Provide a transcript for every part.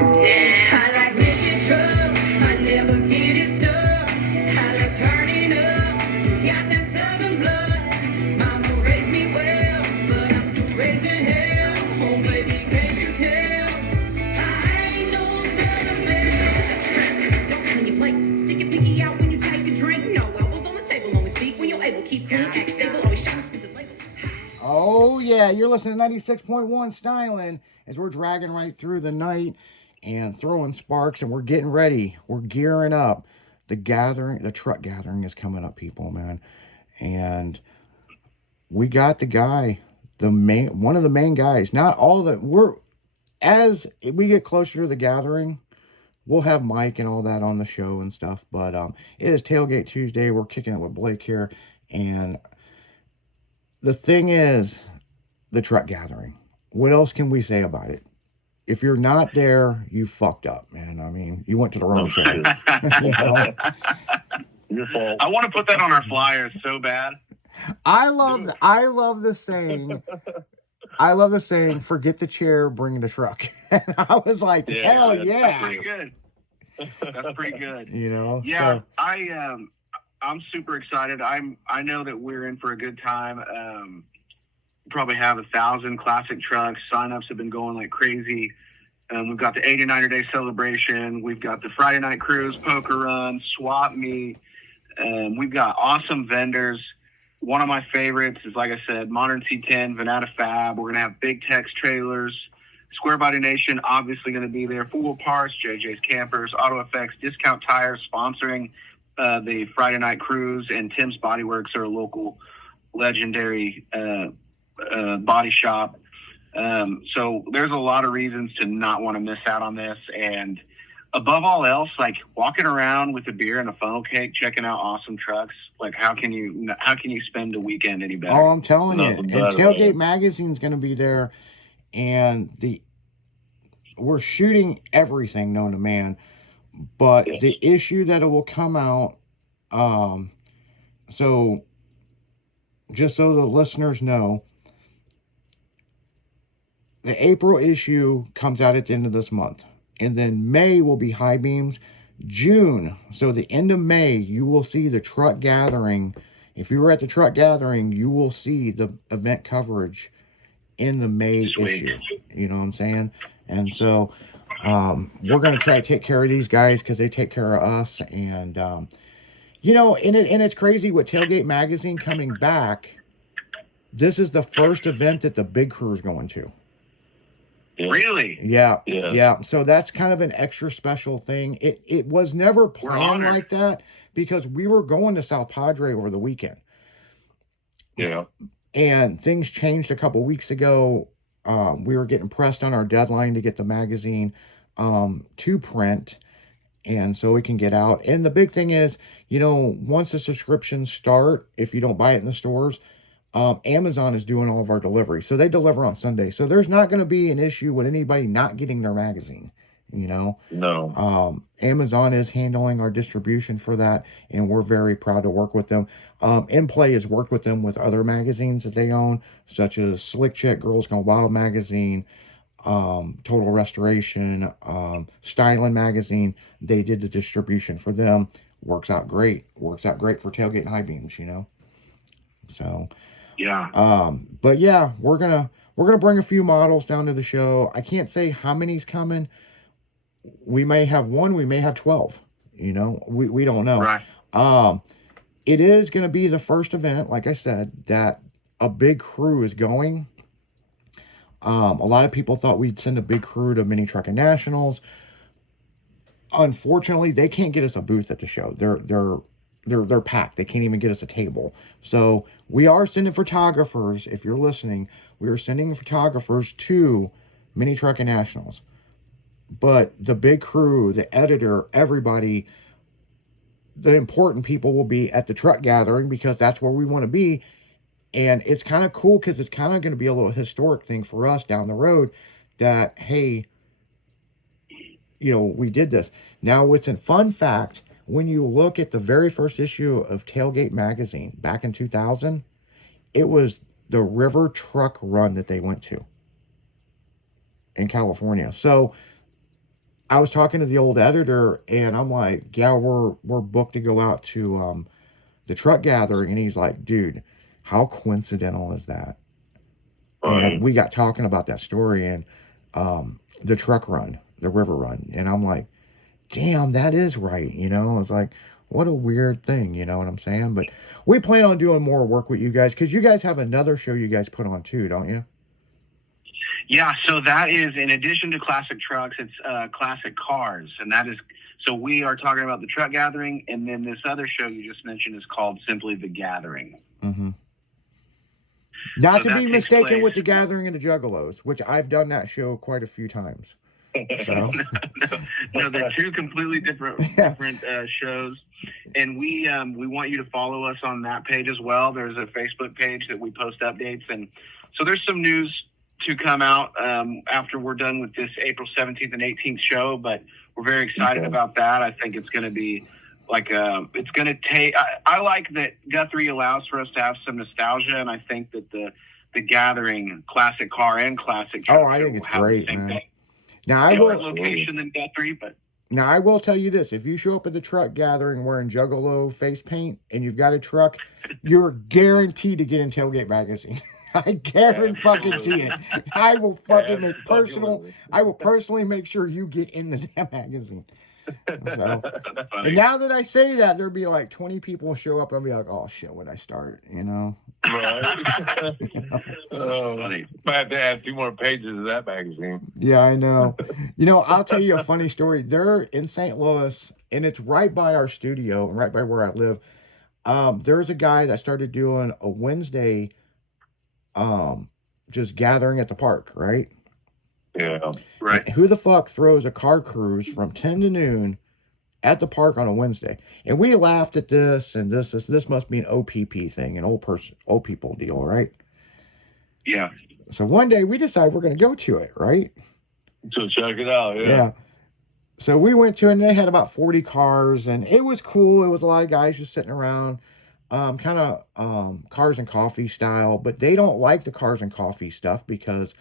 I like lifting trucks, I never get it stuck. I like turning up, got that southern blood. Mama raised me well, but I'm still raising hell. Oh baby, can't you tell? I ain't no southern belle. Don't clean your plate, stick your pinky out when you take a drink. No elbows on the table, only speak when you're able. Keep clean, act stable, always shop expensive labels. Oh, yeah, you're listening to 96.1 Styling as we're dragging right through the night and throwing sparks, and we're getting ready. We're gearing up. The truck gathering is coming up, people, man. And we got the guy, one of the main guys. Not all the, as we get closer to the gathering, we'll have Mike and all that on the show and stuff. But it is Tailgate Tuesday. We're kicking it with Blake here. And the thing is, the truck gathering. What else can we say about it? If you're not there, you fucked up, man. I mean, you went to the wrong show. You know? Your fault. I want to put that on our flyers so bad. I love the saying. I love the saying, forget the chair, bring the truck. And I was like, hell yeah. That's pretty good. That's pretty good. You know? Yeah, so. I'm super excited. I know that we're in for a good time. Probably have 1,000 classic trucks. Signups have been going like crazy. We've got the 89er Day celebration. We've got the Friday night cruise, poker run, swap meet. We've got awesome vendors. One of my favorites is, like I said, Modern C10, Venata Fab. We're going to have Big Tex trailers. Square Body Nation, obviously going to be there. Full Parts, JJ's Campers, Auto Effects, Discount Tires sponsoring the Friday night cruise. And Tim's Body Works are a local legendary body shop. So there's a lot of reasons to not want to miss out on this. And above all else, like walking around with a beer and a funnel cake, checking out awesome trucks. Like how can you spend a weekend any better? Oh, I'm telling you. And Tailgate Magazine's going to be there, and we're shooting everything known to man. But the issue that it will come out, so just so the listeners know, the April issue comes out at the end of this month. And then May will be high beams. June, so the end of May, you will see the truck gathering. If you were at the truck gathering, you will see the event coverage in the May issue. You know what I'm saying? And so we're going to try to take care of these guys because they take care of us. And, you know, and it's crazy with Tailgate Magazine coming back. This is the first event that the big crew is going to. Really? Yeah. So that's kind of an extra special thing. It was never planned like that because we were going to South Padre over the weekend. Yeah. And things changed a couple weeks ago. We were getting pressed on our deadline to get the magazine to print, and so it can get out. And the big thing is, you know, once the subscriptions start, if you don't buy it in the stores, Amazon is doing all of our delivery. So they deliver on Sunday. So there's not going to be an issue with anybody not getting their magazine, you know? No. Amazon is handling our distribution for that, and we're very proud to work with them. In Play has worked with them with other magazines that they own, such as Slick Chick, Girls Gone Wild magazine, Total Restoration, Styling magazine. They did the distribution for them. Works out great. Works out great for Tailgate and High Beams, you know? So... yeah. But yeah, we're gonna bring a few models down to the show. I can't say how many's coming. We may have one, we may have 12. You know, we don't know. Right. It is gonna be the first event, like I said, that a big crew is going. A lot of people thought we'd send a big crew to Mini Trucking Nationals. Unfortunately, they can't get us a booth at the show. They're packed. They can't even get us a table. So we are sending photographers. If you're listening, we are sending photographers to Mini Trucking Nationals. But the big crew, the editor, everybody, the important people will be at the truck gathering because that's where we want to be. And it's kind of cool because it's kind of going to be a little historic thing for us down the road that, hey, you know, we did this. Now, it's a fun fact. When you look at the very first issue of Tailgate Magazine back in 2000, it was the river truck run that they went to in California. So I was talking to the old editor, and I'm like, yeah, we're booked to go out to the truck gathering, and he's like, dude, how coincidental is that? And we got talking about that story and the truck run, the river run, and I'm like, damn, that is right. It's like, what a weird thing. You know what I'm saying? But we plan on doing more work with you guys because you guys have another show you guys put on too, don't you? Yeah, so that is in addition to classic trucks, it's classic cars, and that is so we are talking about the truck gathering, and then this other show you just mentioned is called simply the Gathering. Mm-hmm. Not So to that be takes mistaken place- with the Gathering and the Juggalos, which I've done that show quite a few times. So no, they're two completely different shows, and we want you to follow us on that page as well. There's a Facebook page that we post updates, and so there's some news to come out after we're done with this April 17th and 18th show, but we're very excited about that. I think it's going to be like it's going to take. I like that Guthrie allows for us to have some nostalgia, and I think that the Gathering, classic car and classic truck. Oh, I think it's great, man. Now I different will location than Guthrie, but now I will tell you this: if you show up at the truck gathering wearing Juggalo face paint and you've got a truck, you're guaranteed to get in Tailgate magazine. I guarantee fucking it. I will fucking make personal. I will personally make sure you get in the damn magazine. So, and now that I say that, there'll be like 20 people show up and I'll be like, oh shit, when I start, Right. funny. Might have to add 2 more pages of that magazine. Yeah, I know. I'll tell you a funny story. They're in St. Louis, and it's right by our studio and right by where I live. There's a guy that started doing a Wednesday, just gathering at the park, right? Yeah. Right. And who the fuck throws a car cruise from 10 to noon at the park on a Wednesday? And we laughed at this, and this must be an OPP thing, an old people deal, right? Yeah. So one day we decide we're going to go to it, right? So check it out. Yeah. So we went to it, and they had about 40 cars, and it was cool. It was a lot of guys just sitting around, kind of cars and coffee style, but they don't like the cars and coffee stuff because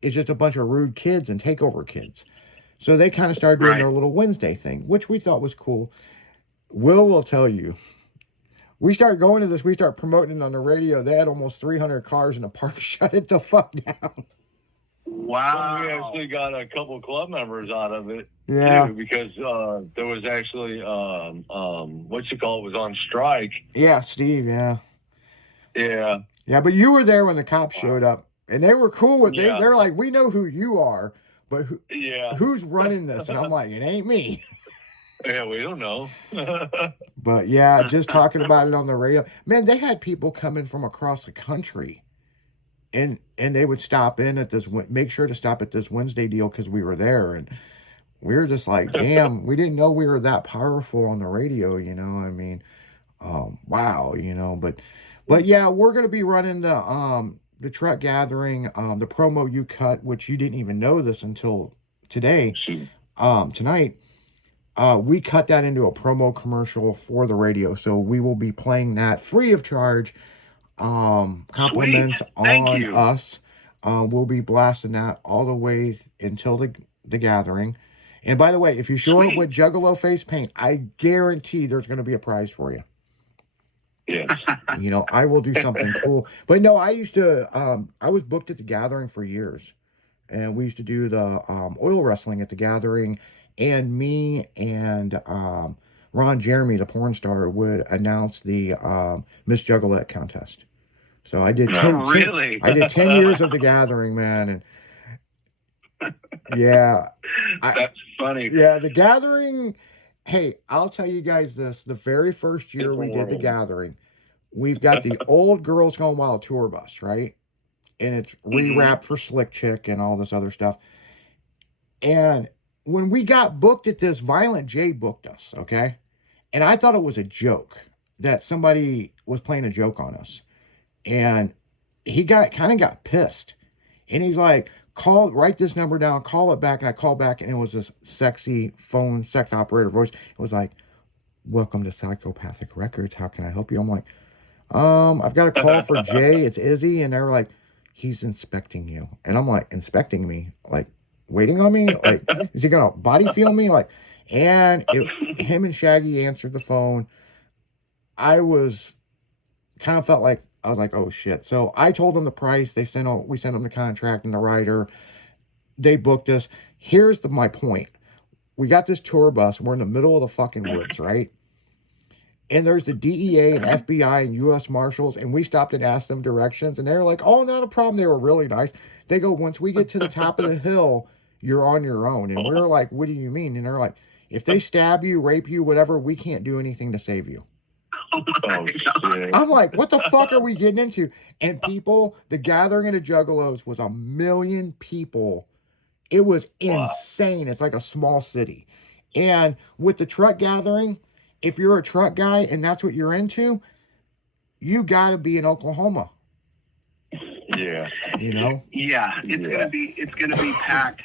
it's just a bunch of rude kids and takeover kids. So they kind of started doing their little Wednesday thing, which we thought was cool. Will tell you, we start going to this, we start promoting it on the radio. They had almost 300 cars in the park. Shut it the fuck down. Wow. We actually got a couple club members out of it. Yeah. Too, because there was actually was on strike. Yeah, Steve, yeah. Yeah. Yeah, but you were there when the cops showed up. And they were cool with it. Yeah. They're like, we know who you are, but Yeah. who's running this? And I'm like, it ain't me. Yeah, we don't know. But yeah, just talking about it on the radio. Man, they had people coming from across the country. And they would stop in at this, make sure to stop at this Wednesday deal because we were there. And we were just like, damn, we didn't know we were that powerful on the radio, I mean, wow, but yeah, we're going to be running the truck gathering, the promo you cut, which you didn't even know this until today, tonight. We cut that into a promo commercial for the radio. So we will be playing that free of charge. Compliments on us. We'll be blasting that all the way until the gathering. And by the way, if you show up with Juggalo face paint, I guarantee there's going to be a prize for you. Yes. I will do something cool. But no, I used to, I was booked at the gathering for years. And we used to do the oil wrestling at the gathering. And me and Ron Jeremy, the porn star, would announce the Miss Juggalette contest. So I did 10, I did 10 years of the gathering, man. And yeah. That's funny. Yeah, the gathering. Hey, I'll tell you guys this. The very first year we did the gathering, we've got the old Girls Gone Wild tour bus, right? And it's rewrapped for Slick Chick and all this other stuff. And when we got booked at this, Violent J booked us, okay? And I thought it was a joke, that somebody was playing a joke on us. And he kind of got pissed. And he's like, write this number down, call it back. And I called back, and it was this sexy phone sex operator voice. It was like, welcome to Psychopathic Records. How can I help you? I'm like, I've got a call for Jay. It's Izzy. And they're like, he's inspecting you. And I'm like, inspecting me? Like, waiting on me? Like, is he gonna body feel me? Like, and him and Shaggy answered the phone. I was kind of felt like I was like, oh shit. So I told them the price. We sent them the contract and the rider. They booked us. Here's my point. We got this tour bus. We're in the middle of the fucking woods, right? And there's the DEA and FBI and U.S. Marshals, and we stopped and asked them directions, and they were like, oh, not a problem. They were really nice. They go, once we get to the top of the hill, you're on your own. And we were like, what do you mean? And they're like, if they stab you, rape you, whatever, we can't do anything to save you. Oh my God. I'm like, what the fuck are we getting into? And people, the gathering of the Juggalos was 1 million people. It was insane. It's like a small city. And with the truck gathering, if you're a truck guy and that's what you're into, you got to be in Oklahoma. Yeah. You know? Yeah, it's gonna be packed.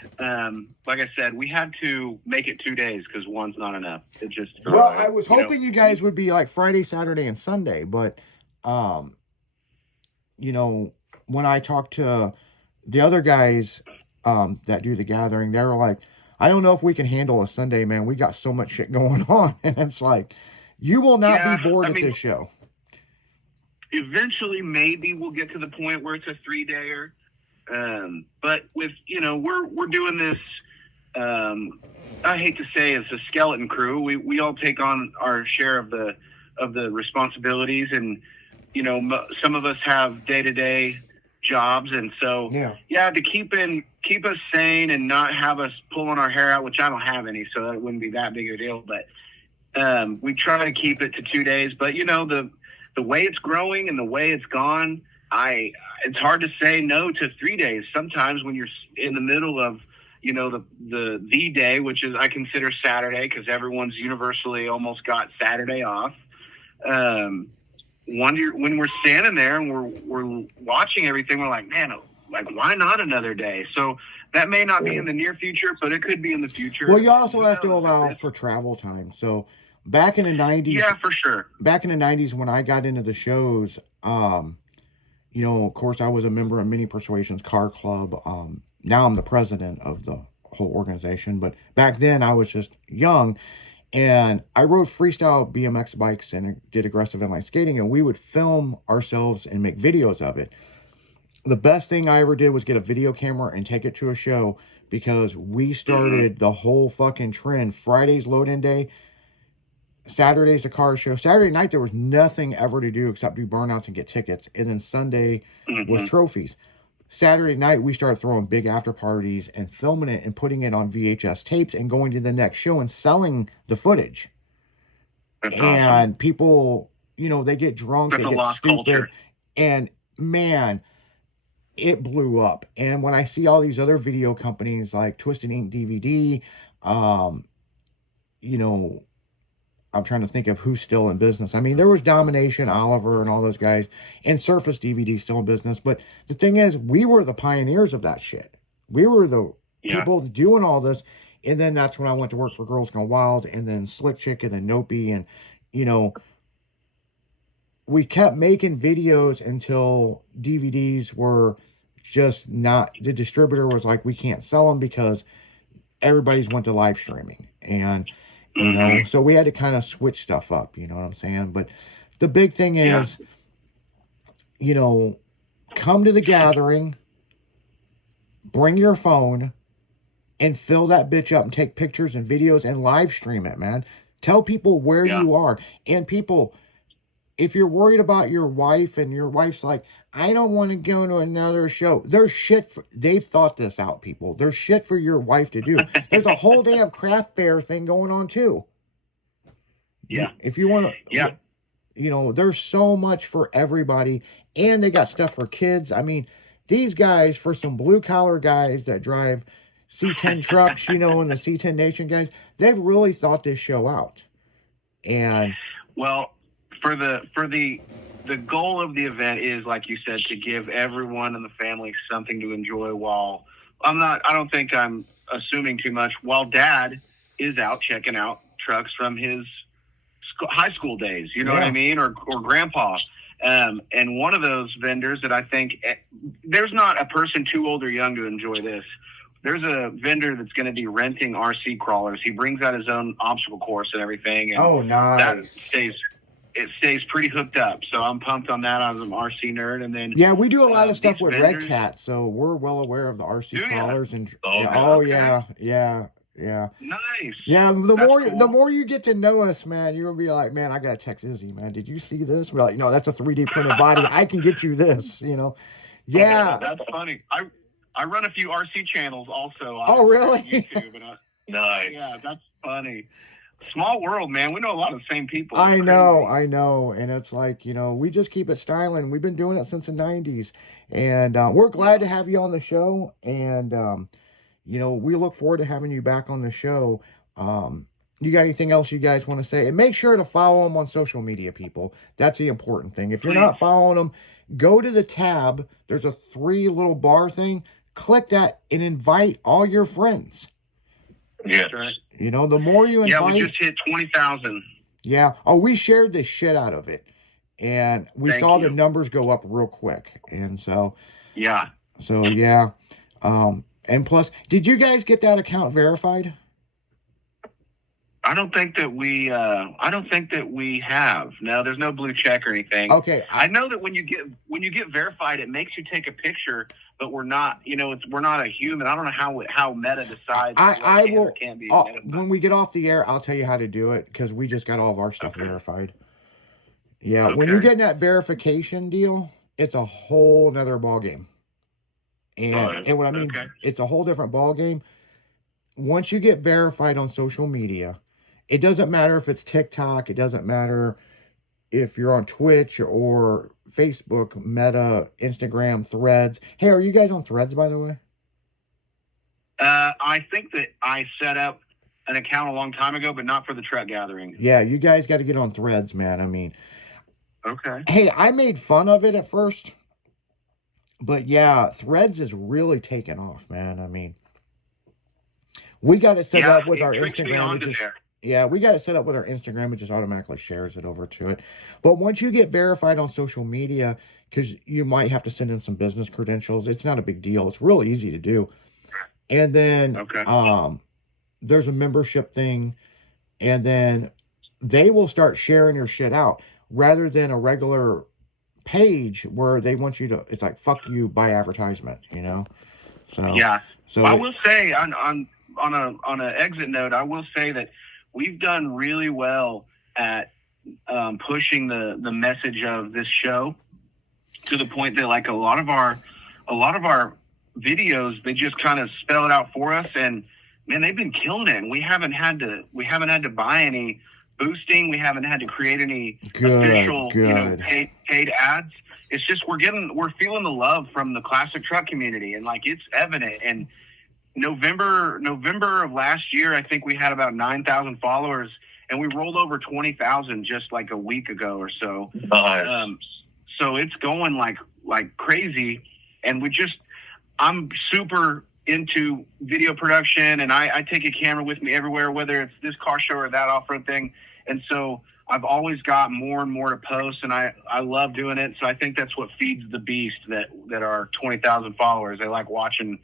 Like I said, we had to make it 2 days because one's not enough. It just Well, I was hoping you guys would be like Friday, Saturday, and Sunday, but you know, when I talked to the other guys that do the gathering, they were like, I don't know if we can handle a Sunday, man. We got so much shit going on. And it's like, you will not be bored at this show. Eventually, maybe we'll get to the point where it's a 3-dayer. But with, we're doing this, I hate to say it's a skeleton crew. We all take on our share of the responsibilities, and, some of us have day-to-day jobs. And so, to keep us sane and not have us pulling our hair out, which I don't have any, so that wouldn't be that big a deal. But we try to keep it to 2 days. But, the way it's growing and the way it's gone, it's hard to say no to 3 days. Sometimes when you're in the middle of, the day, which is I consider Saturday because everyone's universally almost got Saturday off. When we're standing there and we're watching everything, we're like, man, like why not another day? So that may not be in the near future, but it could be in the future. Well, you also have to allow for travel time. So back in the 90s. Yeah, for sure. Back in the 90s when I got into the shows, of course I was a member of Mini Persuasions Car Club. Now I'm the president of the whole organization. But back then I was just young. And I rode freestyle BMX bikes and did aggressive inline skating. And we would film ourselves and make videos of it. The best thing I ever did was get a video camera and take it to a show because we started the whole fucking trend. Friday's load-in day. Saturday's a car show. Saturday night, there was nothing ever to do except do burnouts and get tickets. And then Sunday was trophies. Saturday night, we started throwing big after parties and filming it and putting it on VHS tapes and going to the next show and selling the footage. That's and awesome. People, they get drunk, they get stupid. Culture. And man, it blew up. And when I see all these other video companies like Twisted Ink DVD, I'm trying to think of who's still in business. I mean, there was Domination, Oliver, and all those guys, and Surface DVD still in business. But the thing is, we were the pioneers of that shit. We were the people doing all this. And then that's when I went to work for Girls Gone Wild, and then Slick Chick, and then Nopey. And, we kept making videos until DVDs were just not, the distributor was like, we can't sell them because everybody's went to live streaming. And so we had to kind of switch stuff up, you know what I'm saying? But the big thing is, come to the gathering, bring your phone, and fill that bitch up and take pictures and videos and live stream it, man. Tell people where you are. And people, if you're worried about your wife and your wife's like, I don't want to go to another show. There's shit. They've thought this out, people. There's shit for your wife to do. There's a whole damn craft fair thing going on, too. Yeah. If you want to, there's so much for everybody. And they got stuff for kids. I mean, these guys, for some blue-collar guys that drive C10 trucks, and the C10 Nation guys, they've really thought this show out. And well, for the goal of the event is, like you said, to give everyone in the family something to enjoy while I don't think I'm assuming too much, while Dad is out checking out trucks from his high school days, you know what I mean? Or Grandpa. And one of those vendors that I think there's not a person too old or young to enjoy this. there's a vendor that's going to be renting RC crawlers. He brings out his own obstacle course and everything, and Oh, that nice. stays pretty hooked up. So I'm pumped on that. I'm an RC nerd, and then Yeah, we do a lot of stuff these with vendors- Red Cat, so we're well aware of the RC Do ya? crawlers and Oh, yeah, yeah. oh Okay. yeah. Nice. Yeah, That's the cool. more you get to know us, man, you're gonna be like, man, I gotta text Izzy, man. Did you see this? We're like, no, that's a 3D printed body. I can get you this, you know. Yeah. That's funny. I run a few RC channels also. On Oh, really? YouTube, and Nice. yeah, that's funny. Small world, man. We know a lot of the same people. I It's know, crazy. I know. And it's like, you know, we just keep it styling. We've been doing it since the 90s. And we're glad to have you on the show. And, you know, we look forward to having you back on the show. You got anything else you guys want to say? And make sure to follow them on social media, people. That's the important thing. If you're not following them, go to the tab. There's a 3 little bar thing. Click that and invite all your friends. Yes. That's right. You know, the more you invite. Yeah, we just hit 20,000. Yeah. Oh, we shared the shit out of it. And we Thank saw you. the numbers go up real quick. And so Yeah. yeah. And plus, did you guys get that account verified? I don't think that we have. No, there's no blue check or anything. Okay. I know that when you get verified, it makes you take a picture, but we're not, we're not a human. I don't know how Meta decides. I what can will. or can't be Oh, identified. when we get off the air, I'll tell you how to do it because we just got all of our stuff verified. Yeah, when you're Okay. getting that verification deal, it's a whole nother ball game. And what I mean, Okay. it's a whole different ball game. Once you get verified on social media, it doesn't matter if it's TikTok. It doesn't matter if you're on Twitch or Facebook, Meta, Instagram, Threads. Hey, are you guys on Threads, by the way? I think that I set up an account a long time ago, but not for the truck gathering. Yeah, you guys got to get on Threads, man. I mean, Okay. hey, I made fun of it at first, but yeah, Threads is really taking off, man. I mean, we got it set up with our tricks me Instagram. onto It just, there. yeah, we got it set up with our Instagram. It just automatically shares it over to it. But once you get verified on social media, because you might have to send in some business credentials, it's not a big deal. It's real easy to do. And then Okay. there's a membership thing, and then they will start sharing your shit out rather than a regular page where they want you to. It's like fuck you by advertisement, you know. So Yeah. So I will say on a exit note, I will say that we've done really well at pushing the message of this show to the point that like a lot of our videos, they just kind of spell it out for us, and man, they've been killing it. And we haven't had to buy any boosting. We haven't had to create any official paid ads. It's just we're feeling the love from the classic truck community, and like it's evident. And November of last year, I think we had about 9,000 followers, and we rolled over 20,000 just like a week ago or so. Nice. So it's going like crazy, and I'm super into video production, and I take a camera with me everywhere, whether it's this car show or that off-road thing. And so I've always got more and more to post, and I love doing it. So I think that's what feeds the beast that are 20,000 followers. They like watching,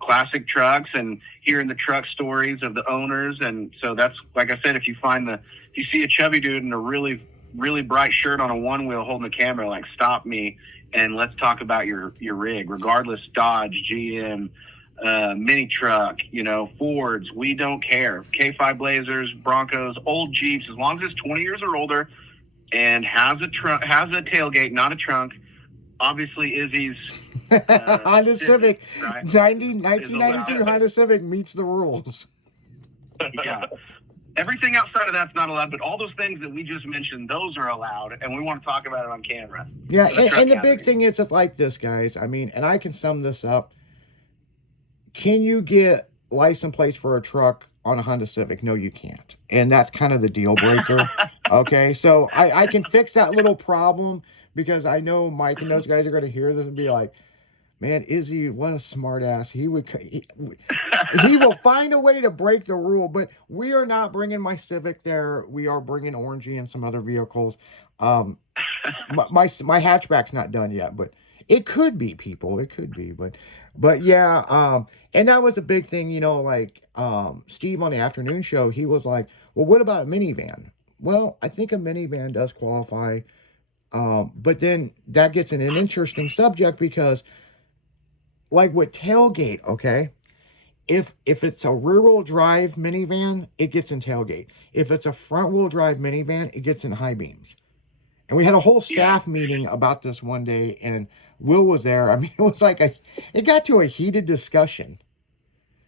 classic trucks and hearing the truck stories of the owners. And so that's, like I said, if you see a chubby dude in a really, really bright shirt on a one wheel holding the camera, like stop me and let's talk about your rig, regardless, Dodge, GM, mini truck, Fords, we don't care. K5 Blazers, Broncos, old Jeeps, as long as it's 20 years or older and has a tailgate, not a trunk. Obviously, Izzy's Honda Civic, right? 1992 Honda Civic meets the rules. Yeah. Everything outside of that's not allowed, but all those things that we just mentioned, those are allowed, and we want to talk about it on camera. Yeah, and the big thing is, it's like this, guys. I mean, and I can sum this up. Can you get license plates for a truck on a Honda Civic? No, you can't. And that's kind of the deal breaker. Okay, so I can fix that little problem because I know Mike and those guys are going to hear this and be like, man, Izzy, what a smart ass. He will find a way to break the rule, but we are not bringing my Civic there. We are bringing Orangey and some other vehicles. My hatchback's not done yet, but It could be, people. It could be, but yeah. And that was a big thing, you know. Like Steve on the afternoon show, he was like, "Well, what about a minivan?" Well, I think a minivan does qualify. But then that gets in an interesting subject because, like with tailgate, okay, if it's a rear-wheel drive minivan, it gets in tailgate. If it's a front-wheel drive minivan, it gets in high beams. And we had a whole staff meeting about this one day, and Will was there. I mean, it was like it got to a heated discussion,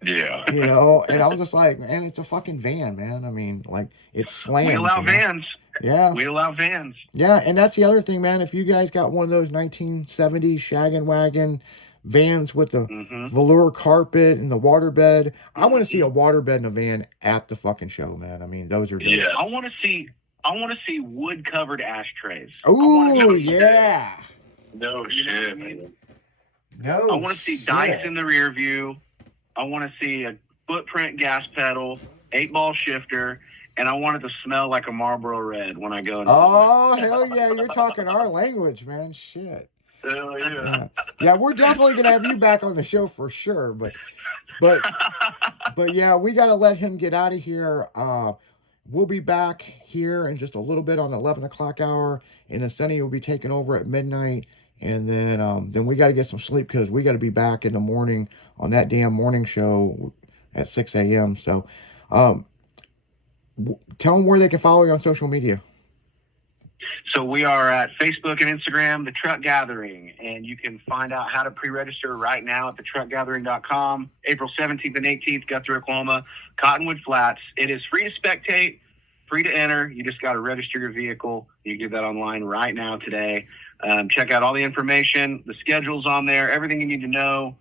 Yeah. you know. And I was just like, man, it's a fucking van, man. I mean, like it slams. We allow you know? vans. Yeah. We allow vans. Yeah, and that's the other thing, man. If you guys got one of those 1970s shaggin' wagon vans with the velour carpet and the waterbed, I want to see a waterbed in a van at the fucking show, man. I mean, those are dope. Yeah. I want to see wood covered ashtrays. Oh yeah. No shit, man. No. I want to see dice in the rear view. I want to see a footprint gas pedal, 8-ball shifter, and I want it to smell like a Marlboro Red when I go. Oh hell yeah! You're talking our language, man. Shit. Hell yeah. Yeah, we're definitely gonna have you back on the show for sure. But yeah, we gotta let him get out of here. We'll be back here in just a little bit on the 11 o'clock hour, and then Sunny will be taking over at midnight, and then we got to get some sleep because we got to be back in the morning on that damn morning show at 6 a.m. So, tell them where they can follow you on social media. So we are at Facebook and Instagram, The Truck Gathering, and you can find out how to pre-register right now at thetruckgathering.com. April 17th and 18th, Guthrie, Oklahoma, Cottonwood Flats. It is free to spectate, free to enter. You just got to register your vehicle. You can do that online right now today. Check out all the information. The schedule's on there. Everything you need to know.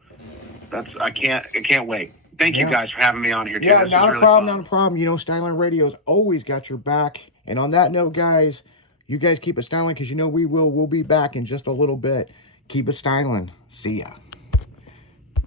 I can't wait. Thank you guys for having me on here. Too. Yeah, This not was a really problem, fun. not a problem. You know, Styling Radio's always got your back. And on that note, guys, you guys keep it styling because you know we'll be back in just a little bit. Keep it styling. See ya.